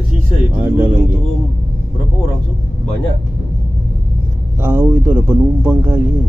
Ada sisa itu Ada di ujung lagi. tuh Om. Berapa orang Sob? Banyak. Tahu itu ada penumpang kali ya.